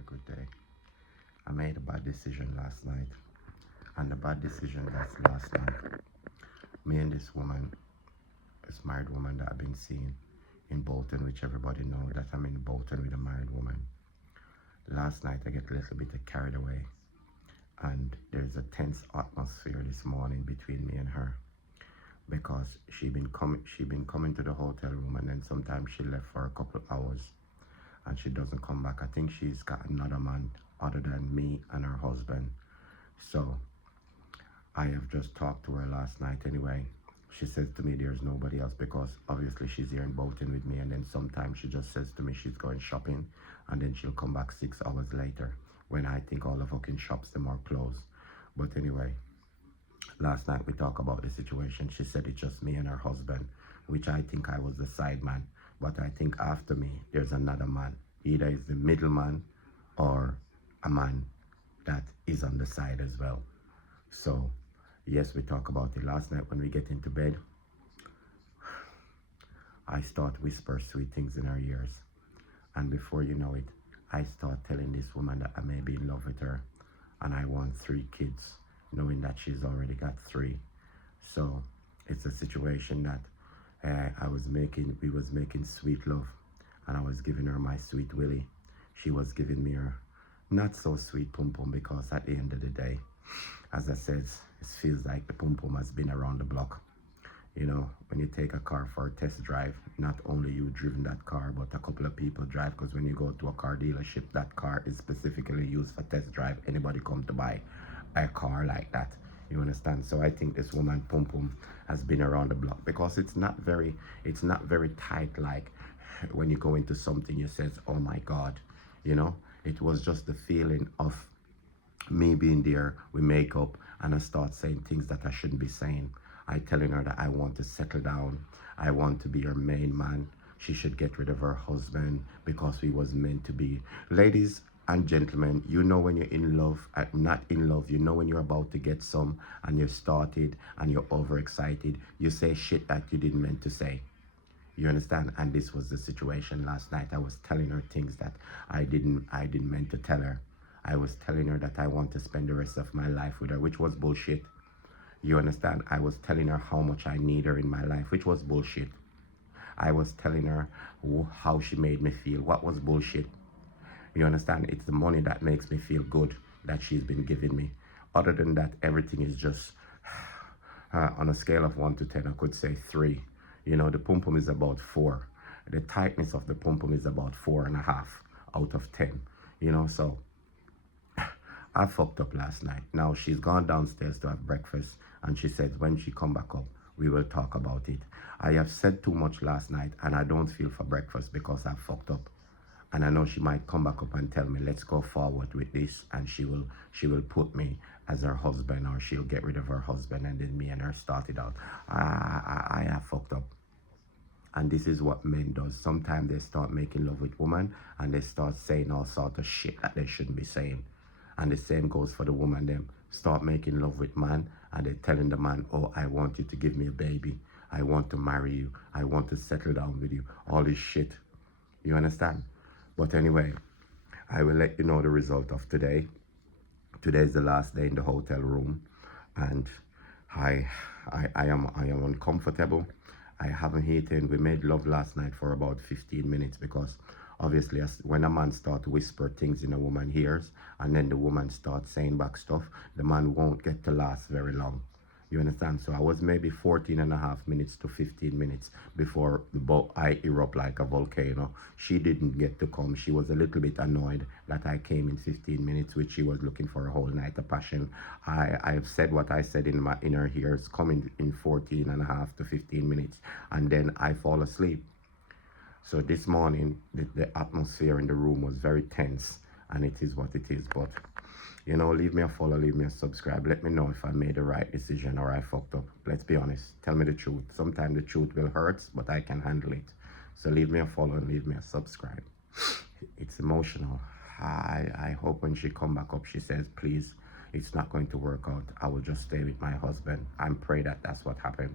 very good day. I made a bad decision last night, and the bad decision that's last night. Me and this woman, this married woman that I've been seeing in Bolton, which everybody know that I'm in Bolton with a married woman. Last night I get a little bit carried away, and there's a tense atmosphere this morning between me and her because she been coming to the hotel room, and then sometimes she left for a couple hours and she doesn't come back. I think she's got another man other than me and her husband. So I have just talked to her last night anyway. She says to me there's nobody else because obviously she's here in Bolton with me, and then sometimes she just says to me she's going shopping, and then she'll come back 6 hours later when I think all the fucking shops them are closed. But anyway, last night we talked about the situation. She said it's just me and her husband, which I think I was the side man. But I think after me, there's another man. Either it's the middleman or a man that is on the side as well. So, yes, we talk about it. Last night when we get into bed, I start whisper sweet things in her ears. And before you know it, I start telling this woman that I may be in love with her and I want 3 kids, knowing that she's already got 3. So, it's a situation that we was making sweet love, and I was giving her my sweet willy. She was giving me her not so sweet pum pum, because at the end of the day, as I said, it feels like the pum pum has been around the block. You know, when you take a car for a test drive, not only you driven that car, but a couple of people drive, because when you go to a car dealership, that car is specifically used for test drive. Anybody come to buy a car like that, you understand? So I think this woman pum pum has been around the block, because it's not very tight. Like when you go into something, you says, oh my God, you know. It was just the feeling of me being there, we make up, and I start saying things that I shouldn't be saying. I telling her that I want to settle down, I want to be her main man. She should get rid of her husband because we was meant to be. Ladies and gentlemen, you know when you're in love, not in love, you know when you're about to get some and you started and you're overexcited, you say shit that you didn't meant to say. You understand? And this was the situation last night. I was telling her things that I didn't meant to tell her. I was telling her that I want to spend the rest of my life with her, which was bullshit. You understand? I was telling her how much I need her in my life, which was bullshit. I was telling her how she made me feel, what was bullshit. You understand? It's the money that makes me feel good that she's been giving me. Other than that, everything is just, on a scale of 1 to 10, I could say 3. You know, the pum pum is about 4. The tightness of the pum pum is about 4.5 out of 10. You know, so I fucked up last night. Now she's gone downstairs to have breakfast, and she said when she come back up, we will talk about it. I have said too much last night, and I don't feel for breakfast because I fucked up. And I know she might come back up and tell me, let's go forward with this, and she will put me as her husband, or she'll get rid of her husband, and then me and her start it out. I have fucked up. And this is what men does. Sometimes they start making love with women, and they start saying all sort of shit that they shouldn't be saying. And the same goes for the woman. Them start making love with man, and they're telling the man, oh, I want you to give me a baby. I want to marry you. I want to settle down with you. All this shit. You understand? But anyway, I will let you know the result of today. Today is the last day in the hotel room, and I am uncomfortable. I haven't eaten. We made love last night for about 15 minutes because obviously when a man starts to whisper things in a woman's ears, and then the woman starts saying back stuff, the man won't get to last very long. You understand? So I was maybe 14.5 minutes to 15 minutes before I erupt like a volcano. She didn't get to come. She was a little bit annoyed that I came in 15 minutes, which she was looking for a whole night of passion. I've said what I said in her ears, coming in 14.5 to 15 minutes, and then I fall asleep. So this morning, the atmosphere in the room was very tense, and it is what it is. But you know, leave me a follow, leave me a subscribe. Let me know if I made the right decision or I fucked up. Let's be honest. Tell me the truth. Sometimes the truth will hurt, but I can handle it. So leave me a follow and leave me a subscribe. It's emotional. I hope when she come back up, she says, please, it's not going to work out. I will just stay with my husband. I pray that that's what happened.